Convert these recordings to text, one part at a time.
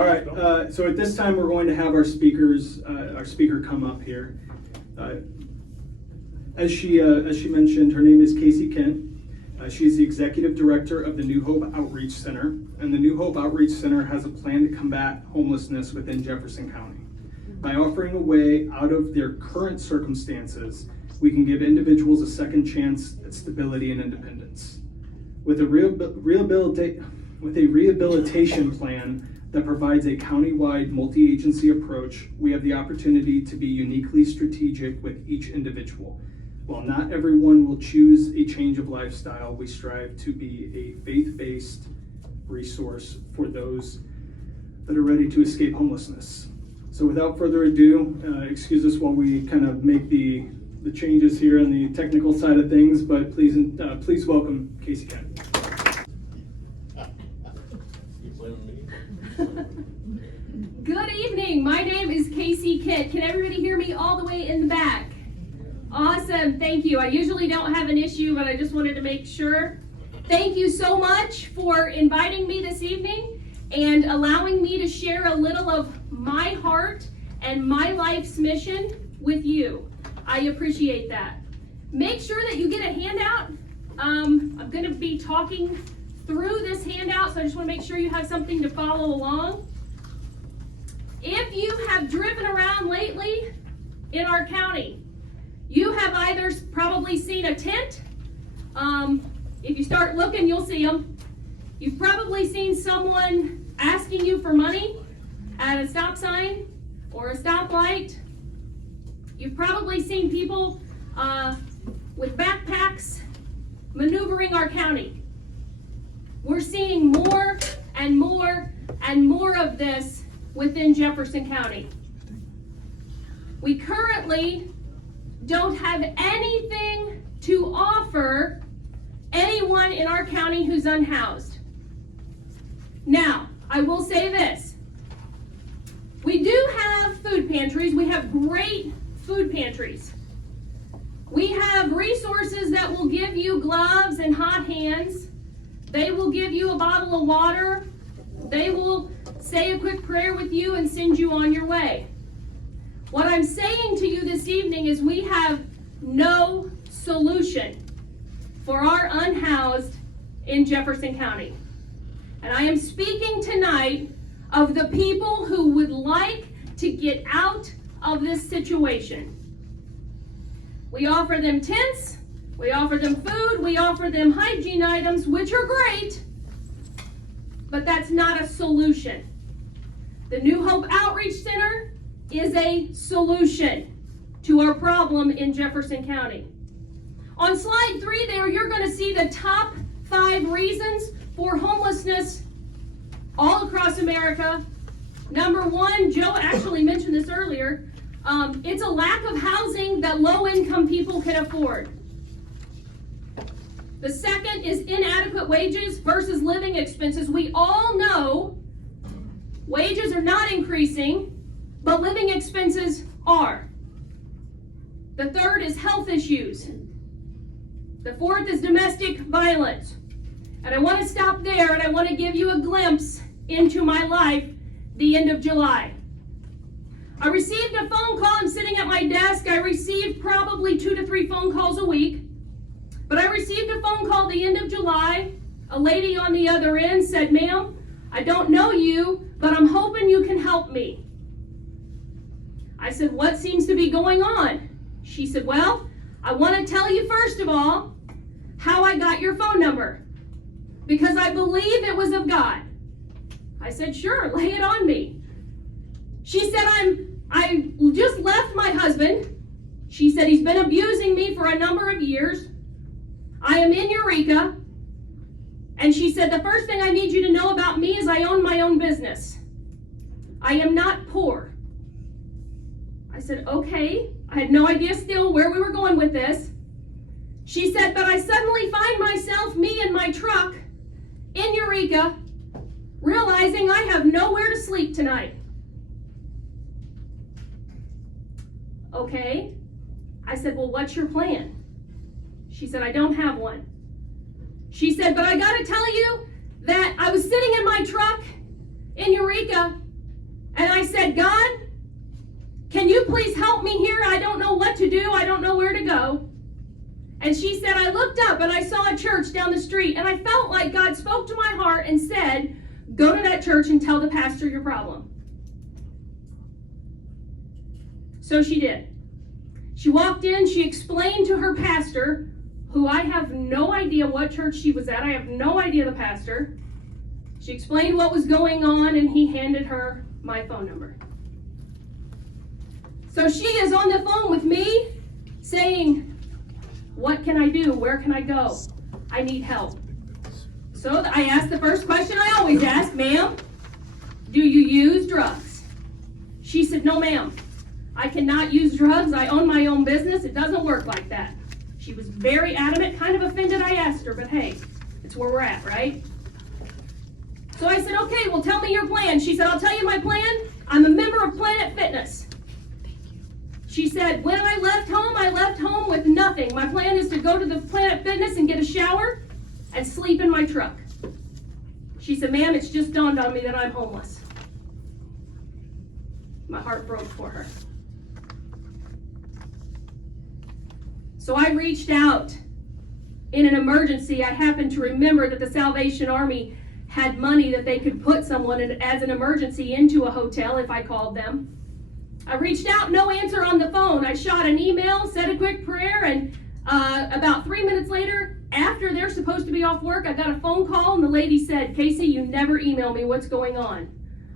All right, so at this time, we're going to have our speaker come up here. As she mentioned, her name is Casey Kent. She's the Executive Director of the New Hope Outreach Center, and the New Hope Outreach Center has a plan to combat homelessness within Jefferson County. By offering a way out of their current circumstances, we can give individuals a second chance at stability and independence. With a rehabilitation plan that provides a countywide multi-agency approach, we have the opportunity to be uniquely strategic with each individual. While not everyone will choose a change of lifestyle, we strive to be a faith-based resource for those that are ready to escape homelessness. So without further ado, excuse us while we kind of make the changes here on the technical side of things, but please welcome Casey Kent. Good evening, my name is Casey Kent. Can everybody hear me all the way in the back? Awesome, thank you. I usually don't have an issue, but I just wanted to make sure. Thank you so much for inviting me this evening and allowing me to share a little of my heart and my life's mission with you. I appreciate that. Make sure that you get a handout. I'm going to be talking through this handout, so I just want to make sure you have something to follow along. If you have driven around lately in our county, you have either probably seen a tent. If you start looking, you'll see them. You've probably seen someone asking you for money at a stop sign or a stoplight. You've probably seen people with backpacks maneuvering our county. We're seeing more and more and more of this within Jefferson County. We currently don't have anything to offer anyone in our county who's unhoused. Now, I will say this. We do have food pantries. We have great food pantries. We have resources that will give you gloves and hot hands. They will give you a bottle of water. They will say a quick prayer with you and send you on your way. What I'm saying to you this evening is we have no solution for our unhoused in Jefferson County. And I am speaking tonight of the people who would like to get out of this situation. We offer them tents, we offer them food, we offer them hygiene items, which are great, but that's not a solution. The New Hope Outreach Center is a solution to our problem in Jefferson County. On slide 3 there, you're going to see the top 5 reasons for homelessness all across America. Number 1, Joe actually mentioned this earlier, it's a lack of housing that low-income people can afford. The second is inadequate wages versus living expenses. We all know wages are not increasing, but living expenses are. The third is health issues. The fourth is domestic violence. And I want to stop there and I want to give you a glimpse into my life the end of July. I received a phone call. I'm sitting at my desk. I received probably 2 to 3 phone calls a week. But I received a phone call the end of July. A lady on the other end said, "Ma'am, I don't know you, but I'm hoping you can help me." I said, "What seems to be going on?" She said, "Well, I want to tell you first of all how I got your phone number, because I believe it was of God." I said, "Sure, lay it on me." She said, I just left my husband. She said, "He's been abusing me for a number of years. I am in Eureka." And she said, "The first thing I need you to know about me is I own my own business. I am not poor." I said, "Okay." I had no idea still where we were going with this. She said, "But I suddenly find myself, me and my truck, in Eureka, realizing I have nowhere to sleep tonight." "Okay." I said, "Well, what's your plan?" She said, "I don't have one." She said, "But I gotta tell you that I was sitting in my truck in Eureka said, God, can you please help me here? I don't know what to do. I don't know where to go. And she said, I looked up and I saw a church down the street, and I felt like God spoke to my heart and said, go to that church and tell the pastor your problem. So she did. She walked in, she explained to her pastor, who I have no idea what church she was at. I have no idea the pastor. She explained what was going on, and he handed her my phone number. So she is on the phone with me saying, what can I do? Where can I go? I need help. So I asked the first question I always ask, ma'am, do you use drugs? She said, no, ma'am. I cannot use drugs. I own my own business. It doesn't work like that. She was very adamant, kind of offended I asked her, but hey, it's where we're at, right? So I said, okay, well, tell me your plan. She said, I'll tell you my plan. I'm a member of Planet Fitness. She said, when I left home with nothing. My plan is to go to the Planet Fitness and get a shower and sleep in my truck. She said, ma'am, it's just dawned on me that I'm homeless. My heart broke for her. So I reached out in an emergency. I happened to remember that the Salvation Army had money that they could put someone as an emergency into a hotel if I called them. I reached out, no answer on the phone. I shot an email, said a quick prayer, and about 3 minutes later, after they're supposed to be off work, I got a phone call, and the lady said, Casey, you never email me. What's going on?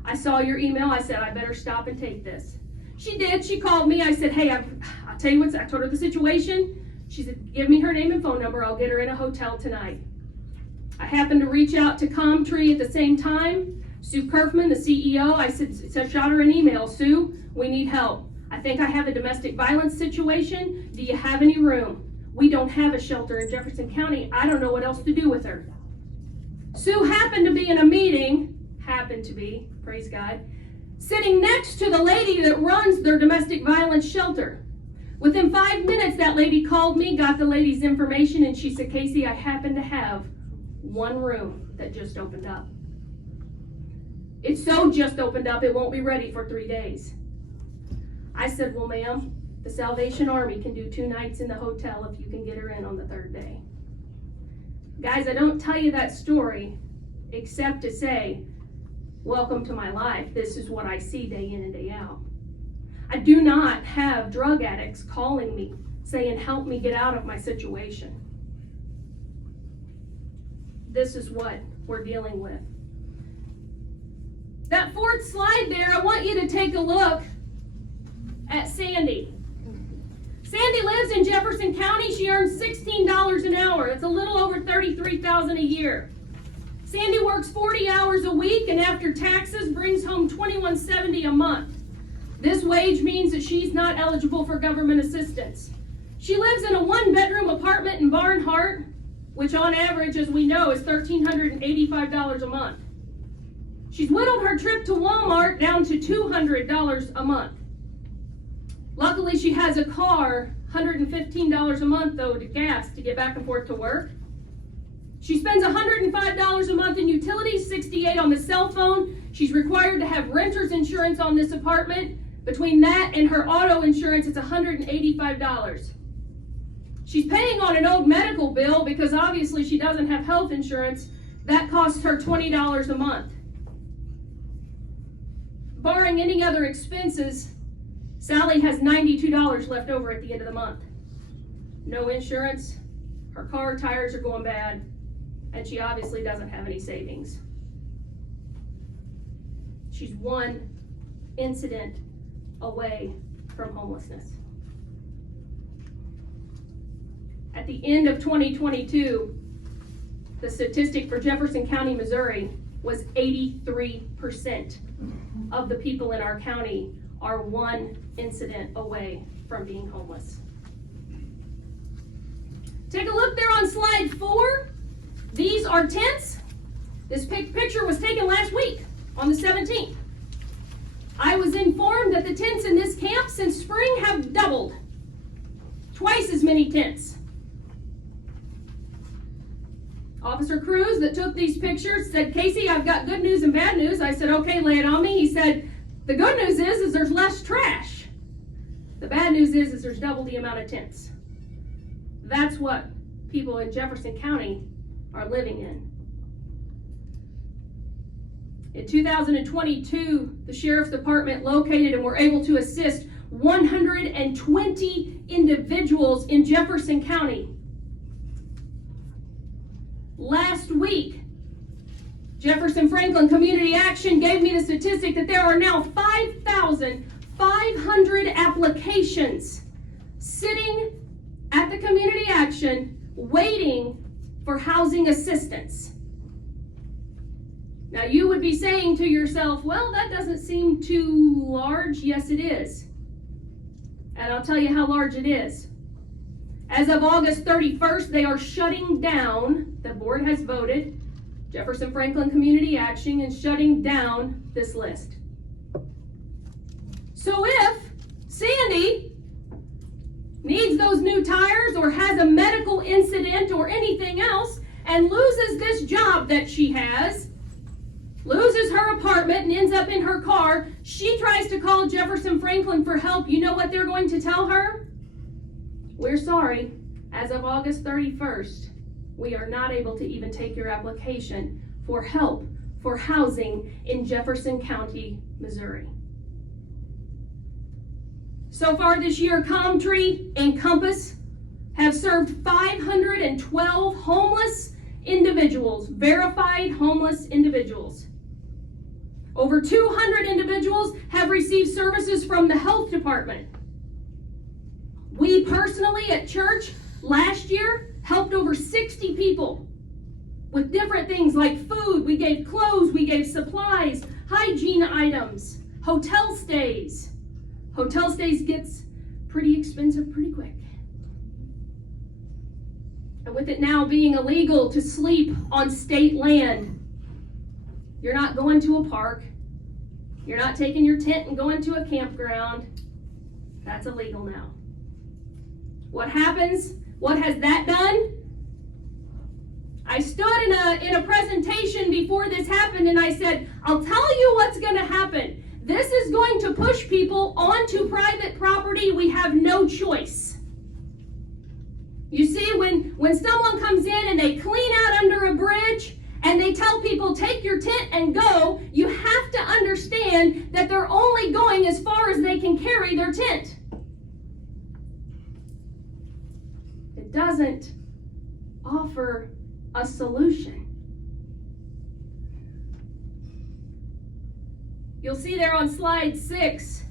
I saw your email. I said, I better stop and take this. She did. She called me. I said, hey, I'll tell you what, I told her the situation. She said, give me her name and phone number. I'll get her in a hotel tonight. I happened to reach out to Comtree at the same time. Sue Kerfman, the CEO, I said, shot her an email. Sue, we need help. I think I have a domestic violence situation. Do you have any room? We don't have a shelter in Jefferson County. I don't know what else to do with her. Sue happened to be in a meeting, praise God, sitting next to the lady that runs their domestic violence shelter. Within 5 minutes, that lady called me, got the lady's information, and she said, Casey, I happen to have one room that just opened up. It's so just opened up, it won't be ready for 3 days. I said, well, ma'am, the Salvation Army can do 2 nights in the hotel if you can get her in on the 3rd day. Guys, I don't tell you that story except to say, welcome to my life. This is what I see day in and day out. I do not have drug addicts calling me saying, help me get out of my situation. This is what we're dealing with. That 4th slide there, I want you to take a look at Sandy. Sandy lives in Jefferson County. She earns $16 an hour. That's a little over $33,000 a year. Sandy works 40 hours a week and after taxes brings home $21.70 a month. This wage means that she's not eligible for government assistance. She lives in a 1-bedroom apartment in Barnhart, which on average, as we know, is $1,385 a month. She's whittled her trip to Walmart down to $200 a month. Luckily, she has a car, $115 a month, though, to gas to get back and forth to work. She spends $105 a month in utilities, $68 on the cell phone. She's required to have renter's insurance on this apartment. Between that and her auto insurance, it's $185. She's paying on an old medical bill because obviously she doesn't have health insurance. That costs her $20 a month. Barring any other expenses, Sally has $92 left over at the end of the month. No insurance, her car tires are going bad, and she obviously doesn't have any savings. She's one incident away from homelessness. At the end of 2022, the statistic for Jefferson County, Missouri was 83% of the people in our county are one incident away from being homeless. Take a look there on slide 4. These are tents. This picture was taken last week on the 17th. I was informed that the tents in this camp since spring have doubled. Twice as many tents. Officer Cruz that took these pictures said, Casey, I've got good news and bad news. I said, okay, lay it on me. He said, The good news is there's less trash. The bad news is there's double the amount of tents. That's what people in Jefferson County are living in. In 2022, the Sheriff's Department located and were able to assist 120 individuals in Jefferson County. Last week, Jefferson Franklin Community Action gave me the statistic that there are now 5,500 applications sitting at the Community Action waiting for housing assistance. Now you would be saying to yourself, well, that doesn't seem too large. Yes, it is. And I'll tell you how large it is. As of August 31st, they are shutting down, the board has voted, Jefferson Franklin Community Action is shutting down this list. So if Sandy needs those new tires or has a medical incident or anything else and loses this job that she has, loses her apartment and ends up in her car, she tries to call Jefferson Franklin for help. You know what they're going to tell her? We're sorry. As of August 31st, we are not able to even take your application for help for housing in Jefferson County, Missouri. So far this year, Comtree and Compass have served 512 homeless individuals, verified homeless individuals. Over 200 individuals have received services from the health department. We personally at church last year helped over 60 people with different things like food. We gave clothes, we gave supplies, hygiene items, hotel stays. Hotel stays gets pretty expensive pretty quick. And with it now being illegal to sleep on state land, you're not going to a park. You're not taking your tent and going to a campground. That's illegal now. What happens? What has that done? I stood in a presentation before this happened and I said, I'll tell you what's going to happen. This is going to push people onto private property. We have no choice. You see, when someone comes in and they clean out under a bridge and they tell people, take your tent and go, you have to understand that they're only going as far as they can carry their tent. It doesn't offer a solution. You'll see there on slide 6,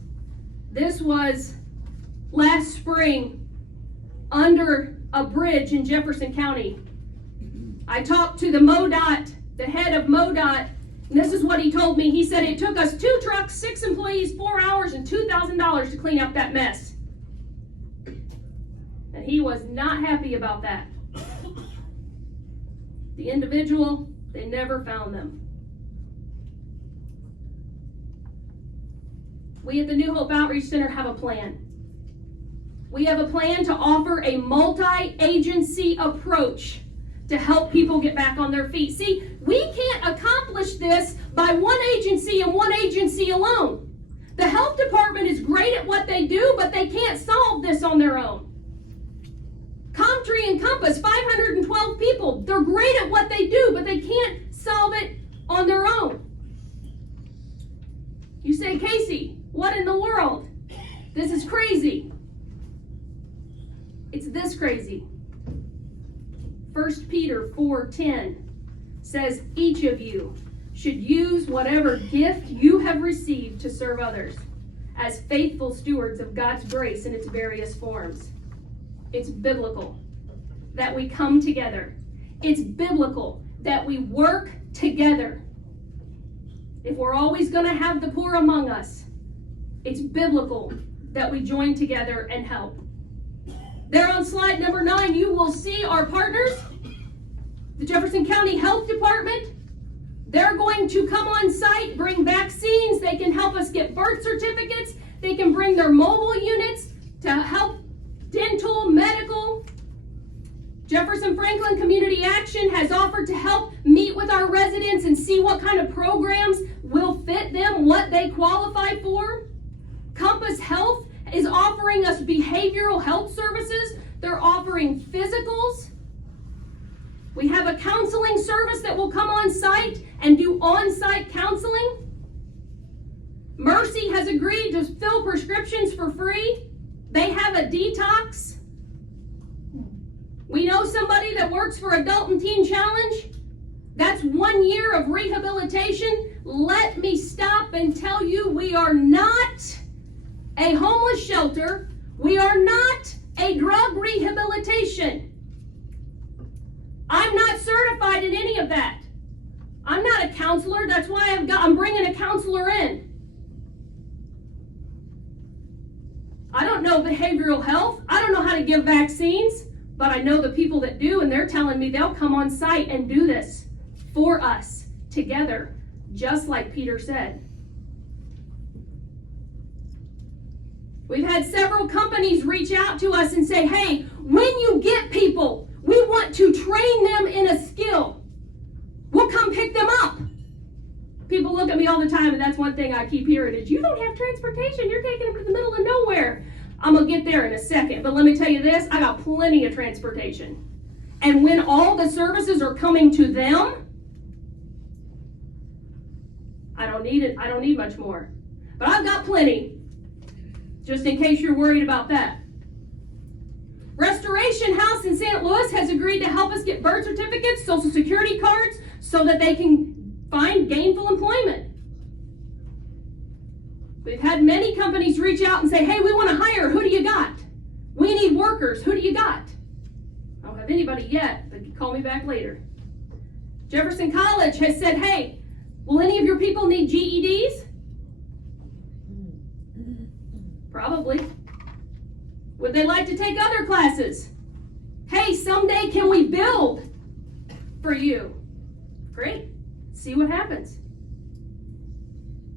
this was last spring under a bridge in Jefferson County. I talked to the MoDOT, the head of MoDOT, and this is what he told me. He said it took us 2 trucks, 6 employees, 4 hours, and $2,000 to clean up that mess. And he was not happy about that. The individual, they never found them. We at the New Hope Outreach Center have a plan. We have a plan to offer a multi-agency approach to help people get back on their feet. See, we can't accomplish this by one agency and one agency alone. The health department is great at what they do, but they can't solve this on their own. Comtree and Compass, 512 people. They're great at what they do, but they can't solve it on their own. You say, Casey, what in the world? This is crazy. It's this crazy. 1 Peter 4:10 says, each of you should use whatever gift you have received to serve others as faithful stewards of God's grace in its various forms. It's biblical that we come together. It's biblical that we work together. If we're always going to have the poor among us, it's biblical that we join together and help. There on slide number 9, you will see our partners, the Jefferson County Health Department. They're going to come on site, bring vaccines. They can help us get birth certificates. They can bring their mobile units to help dental, medical. Jefferson Franklin Community Action has offered to help meet with our residents and see what kind of programs will fit them, what they qualify for. Compass Health is offering us behavioral health services. They're offering physicals. We have a counseling service that will come on site and do on-site counseling. Mercy has agreed to fill prescriptions for free. They have a detox. We know somebody that works for Adult and Teen Challenge. That's 1 year of rehabilitation. Let me stop and tell you, we are not a homeless shelter. We are not a drug rehabilitation. I'm not certified in any of that. I'm not a counselor. That's why I'm bringing a counselor in. I don't know behavioral health. I don't know how to give vaccines, but I know the people that do, and they're telling me they'll come on site and do this for us together, just like Peter said. We've had several companies reach out to us and say, hey, when you get people, we want to train them in a skill. We'll come pick them up. People look at me all the time, and that's one thing I keep hearing is, you don't have transportation. You're taking them to the middle of nowhere. I'm going to get there in a second, but let me tell you this, I got plenty of transportation. And when all the services are coming to them, I don't need it. I don't need much more. But I've got plenty, just in case you're worried about that. Restoration House in St. Louis has agreed to help us get birth certificates, social security cards, so that they can find gainful employment. We've had many companies reach out and say, hey, we want to hire. Who do you got? We need workers. Who do you got? I don't have anybody yet, but you can call me back later. Jefferson College has said, hey, will any of your people need GEDs? Probably. Would they like to take other classes? Hey, someday can we build for you? Great. See what happens.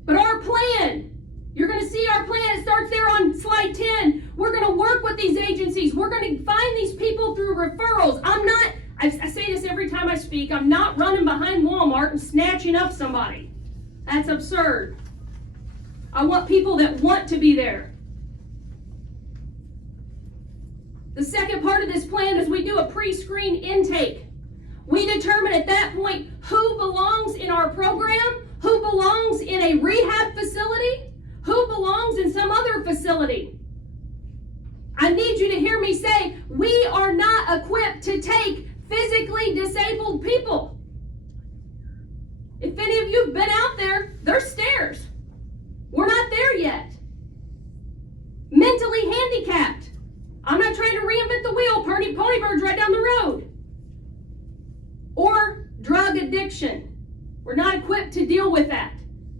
But our plan, you're going to see our plan. It starts there on slide 10. We're going to work with these agencies. We're going to find these people through referrals. I say this every time I speak, I'm not running behind Walmart and snatching up somebody. That's absurd. I want people that want to be there. The second part of this plan is we do a pre-screen intake. We determine at that point who belongs in our program, who belongs in a rehab facility, who belongs in some other facility. I need you to hear me say, we are not equipped to take physically disabled people. If any of you have been out there, there's stairs. We're not there yet. Mentally handicapped. I'm not trying to reinvent the wheel. Ponybird's right down the road. Or drug addiction. We're not equipped to deal with that.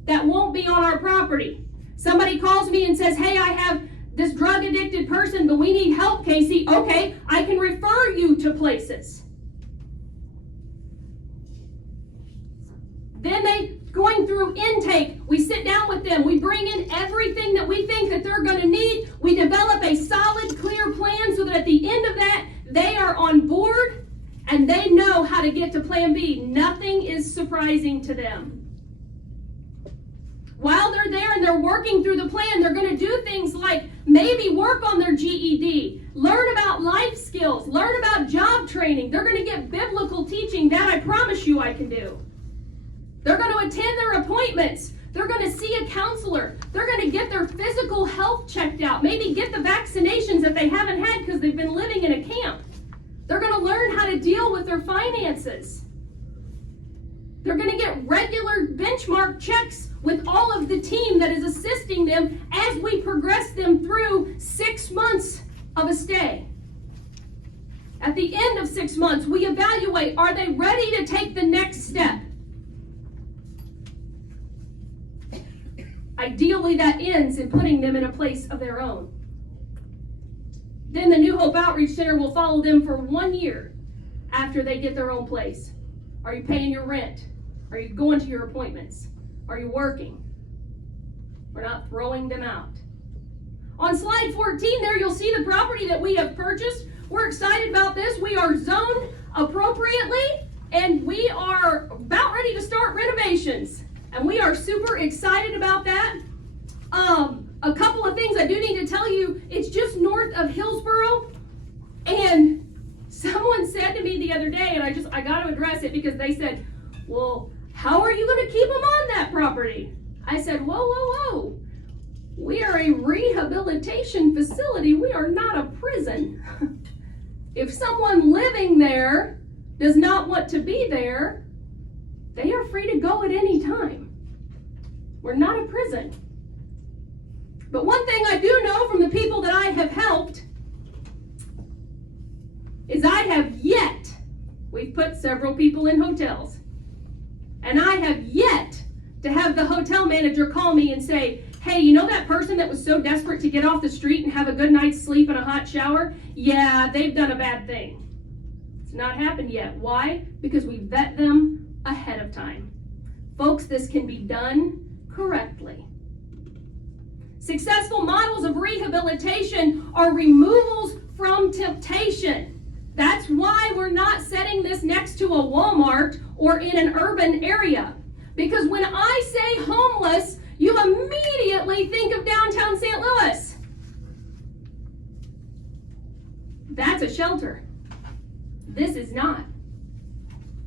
That won't be on our property. Somebody calls me and says, hey, I have this drug addicted person, but we need help, Casey. Okay, I can refer you to places. Then going through intake, we sit down with them. We bring in everything that we think that they're going to need. We develop a solid, clear plan so that at the end of that, they are on board and they know how to get to plan B. Nothing is surprising to them. While they're there and they're working through the plan, they're going to do things like maybe work on their GED, learn about life skills, learn about job training. They're going to get biblical teaching. That I promise you I can do. They're going to attend their appointments. They're going to see a counselor. They're going to get their physical health checked out. Maybe get the vaccinations that they haven't had because they've been living in a camp. They're going to learn how to deal with their finances. They're going to get regular benchmark checks with all of the team that is assisting them as we progress them through 6 months of a stay. At the end of 6 months, we evaluate, are they ready to take the next step? Ideally, that ends in putting them in a place of their own. Then the New Hope Outreach Center will follow them for 1 year after they get their own place. Are you paying your rent? Are you going to your appointments? Are you working? We're not throwing them out. On slide 14 there, you'll see the property that we have purchased. We're excited about this. We are zoned appropriately, and we are about ready to start renovations. and we are super excited about that. A couple of things I do need to tell you. It's just north of Hillsboro, and someone said to me the other day, and I got to address it because they said, well, how are you going to keep them on that property? I said, whoa, whoa, whoa. We are a rehabilitation facility. We are not a prison. If someone living there does not want to be there, they are free to go at any time. We're not a prison. But one thing I do know from the people that I have helped is we've put several people in hotels, and I have yet to have the hotel manager call me and say, hey, you know that person that was so desperate to get off the street and have a good night's sleep and a hot shower? Yeah, they've done a bad thing. It's not happened yet. Why? Because we vet them ahead of time. Folks, this can be done correctly. Successful models of rehabilitation are removals from temptation. That's why we're not setting this next to a Walmart or in an urban area. Because when I say homeless, you immediately think of downtown St. Louis. That's a shelter. This is not.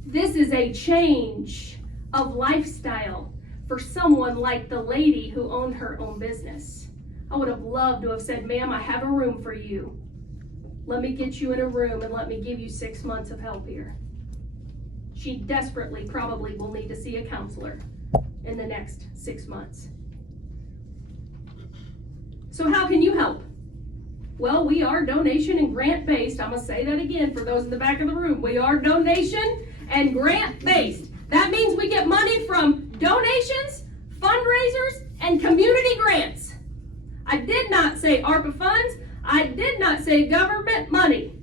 This is a change of lifestyle for someone like the lady who owned her own business. I would have loved to have said, ma'am, I have a room for you. Let me get you in a room and let me give you 6 months of help here. She desperately probably will need to see a counselor in the next 6 months. So how can you help? Well, we are donation and grant based. I'm going to say that again for those in the back of the room. We are donation and grant based. That means we get money from donations, fundraisers, and community grants. I did not say ARPA funds. I did not say government money.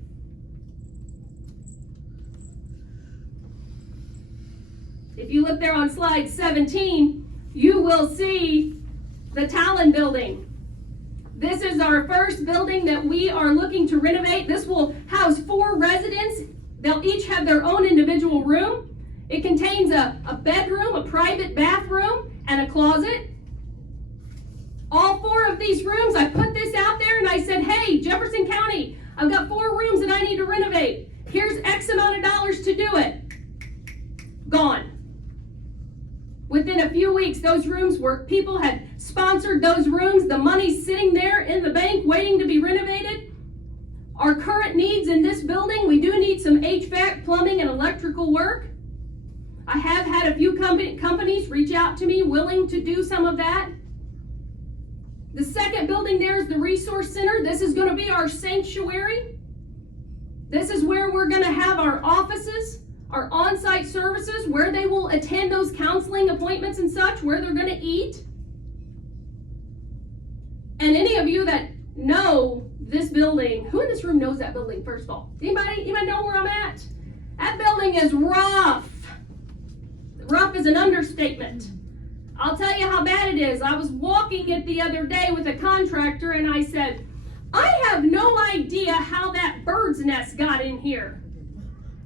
If you look there on slide 17, you will see the Talon building. This is our first building that we are looking to renovate. This will house 4 residents. They'll each have their own individual room. It contains a bedroom, a private bathroom, and a closet. All 4 of these rooms, I put this out there and I said, hey, Jefferson County, I've got 4 rooms that I need to renovate. Here's X amount of dollars to do it. Gone. Within a few weeks, those rooms people had sponsored those rooms. The money's sitting there in the bank waiting to be renovated. Our current needs in this building, we do need some HVAC, plumbing, and electrical work. I have had a few companies reach out to me willing to do some of that. The second building there is the Resource Center. This is going to be our sanctuary. This is where we're going to have our offices, our on-site services, where they will attend those counseling appointments and such, where they're going to eat. And any of you that know this building, who in this room knows that building, first of all? Anybody know where I'm at? That building is rough. Rough is an understatement. I'll tell you how bad it is. I was walking it the other day with a contractor and I said, I have no idea how that bird's nest got in here.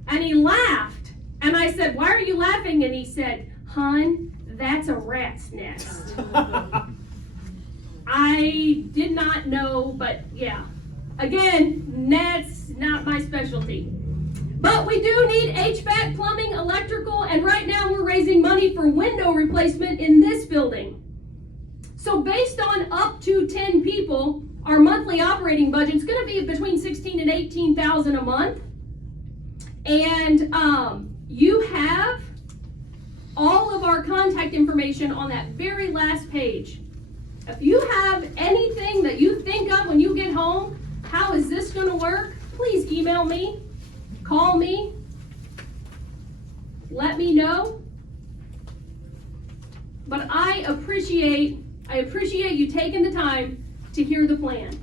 And he laughed. And I said, why are you laughing? And he said, hon, that's a rat's nest. I did not know, but yeah. Again, that's not my specialty. But we do need HVAC, plumbing, electrical, and right now we're raising money for window replacement in this building. So based on up to 10 people, our monthly operating budget is going to be between $16,000 and $18,000 a month. And you have all of our contact information on that very last page. If you have anything that you think of when you get home, how is this going to work? Please email me, call me, let me know. But I appreciate you taking the time to hear the plan.